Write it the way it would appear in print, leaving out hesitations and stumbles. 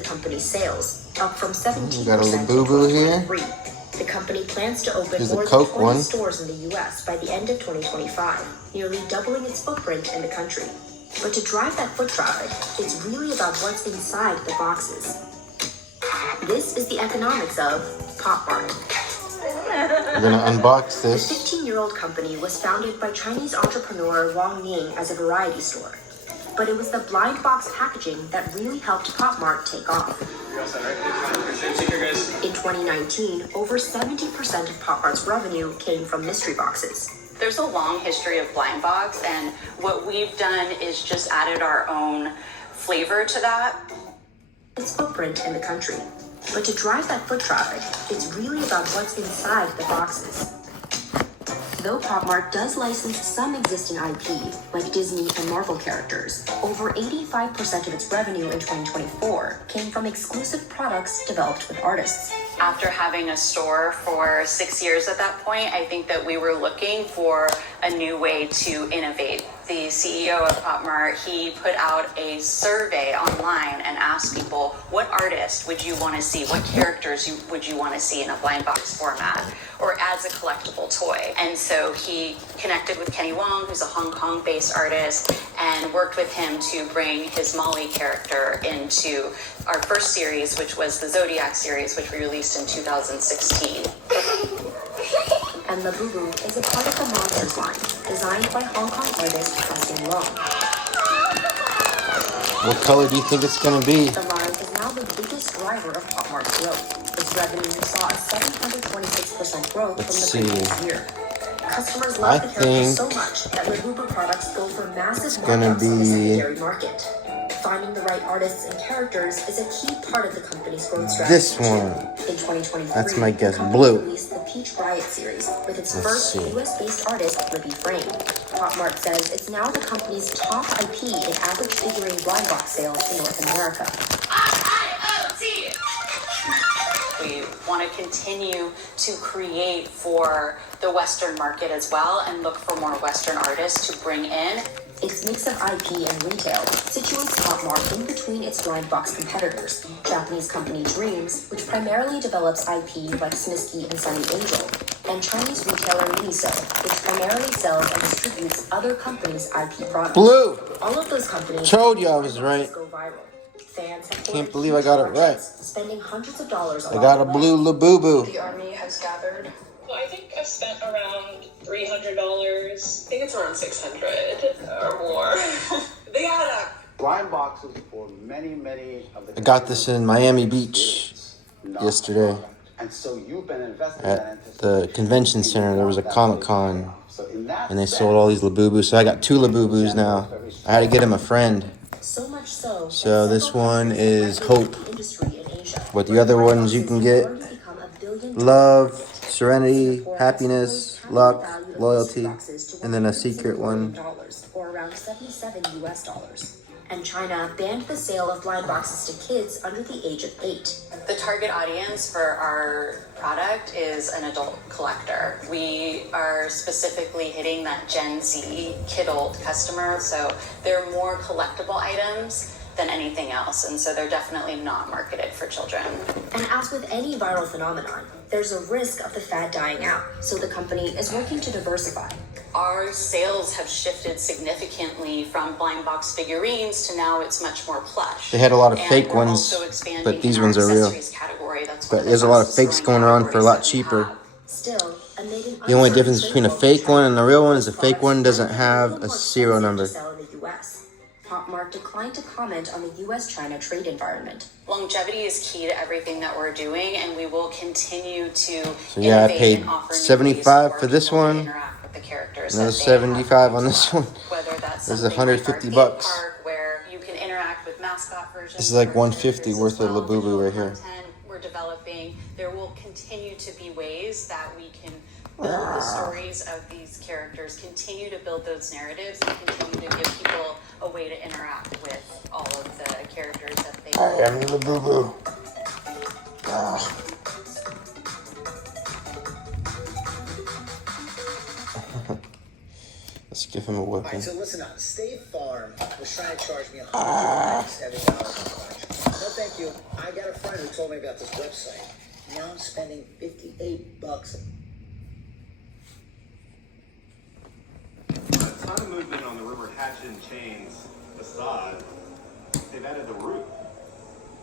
the company's sales, up from 17% got a in Labubu here. 2023. The company plans to open There's more a than Coke 20 one. stores in the U.S. by the end of 2025, nearly doubling its footprint in the country. But to drive that foot traffic, it's really about what's inside the boxes. This is the economics of Pop Mart. We're gonna unbox The this. 15-year-old company was founded by Chinese entrepreneur Wang Ning as a variety store. But it was the blind box packaging that really helped Pop Mart take off. In 2019, over 70% of Pop Mart's revenue came from mystery boxes. There's a long history of blind box, and what we've done is just added our own flavor to that. Its footprint in the country. But to drive that foot traffic, it's really about what's inside the boxes. Though Pop Mart does license some existing IP, like Disney and Marvel characters, over 85% of its revenue in 2024 came from exclusive products developed with artists. After having a store for 6 years at that point, I think that we were looking for a new way to innovate. The CEO of Pop Mart, he put out a survey online and asked people, what artist would you want to see? What characters would you want to see in a blind box format or as a collectible toy? And so he connected with Kenny Wong, who's a Hong Kong-based artist, and worked with him to bring his Molly character into our first series, which was the Zodiac series, which we released in 2016. And Labubu is a part of the Monsters line, designed by Hong Kong artist Justin Long. What color do you think it's gonna be? The line is now the biggest driver of Pop Mart's growth. Its revenue saw a 726% growth from the previous year. Customers love the characters so much that Labubu products go for massive markups in the secondary market. Finding the right artists and characters is a key part of the company's growth strategy. This one. In 2023, That's my guess. the company Blue. released the Peach Riot series with its Let's first see. US-based artist, Libby Frame. Pop Mart says it's now the company's top IP in average figurine blind box sales in North America. We want to continue to create for the Western market as well and look for more Western artists to bring in. Its mix of IP and retail situates Pop Mart in between its blind box competitors, Japanese company Dreams, which primarily develops IP like Smisky and Sunny Angel, and Chinese retailer Miso, which primarily sells and distributes other companies' IP products. Blue! All of those companies Told you I was right. go viral. Fans have Can't ordered believe I huge got it right. budgets, spending hundreds of dollars I got a blue Labubu. The army has gathered. Well, I think I've spent around $300. I think it's around 600 or more. They add up. Blind boxes for many of the. I got this in Miami Beach yesterday And so you've been investing at the convention center. There was a Comic-Con and they sold all these Labubus. So I got two Labubus now. I had to get him a friend. so much so. So that this several one countries is have regulate Hope. the industry in Asia, But the where other blind ones you boxes can have get already become $1 billion love, serenity, happiness, luck, loyalty, and then a secret one. Or around $77 US. And China banned the sale of blind boxes to kids under the age of 8. The target audience for our product is an adult collector. We are specifically hitting that Gen Z kid-old customer, so they're more collectible items than anything else, and so they're definitely not marketed for children. And as with any viral phenomenon, there's a risk of the fad dying out, so the company is working to diversify. Our sales have shifted significantly from blind box figurines to now it's much more plush. They had a lot of And fake we're ones, also expanding but these in our ones are real. accessories category. That's But one of the there's a lot of fastest fakes growing going around for a lot categories that we cheaper. have. Still, amid an The only uncertain difference trade between a war with fake one China, and a real one is the those fake one products doesn't are have little a more serial expensive number. to sell in the US. Pop Mart declined to comment on the US-China trade environment. Longevity is key to everything that we're doing, and we will continue to So yeah, I innovate paid and offer new $75 ways for this people to one. interact with the characters Another that they have $75 on this come one. to love. Whether that's This is something like our $150 theme bucks. park, where you can interact with mascot versions. This is like of our $150 characters worth as of well. Labubu Digital right here. content we're developing. There will continue to be ways that we can build the stories of these characters, continue to build those narratives, and continue to give people a way to interact with all of the characters that they I am Labubu. Ah. Let's give him a All right, whipping. so listen up. State Farm was trying to charge me $170 for collection. No thank you. I got a friend who told me about this website. Now I'm spending $58. A ton of movement on the rumored Hatch and Chains facade. They've added the roof.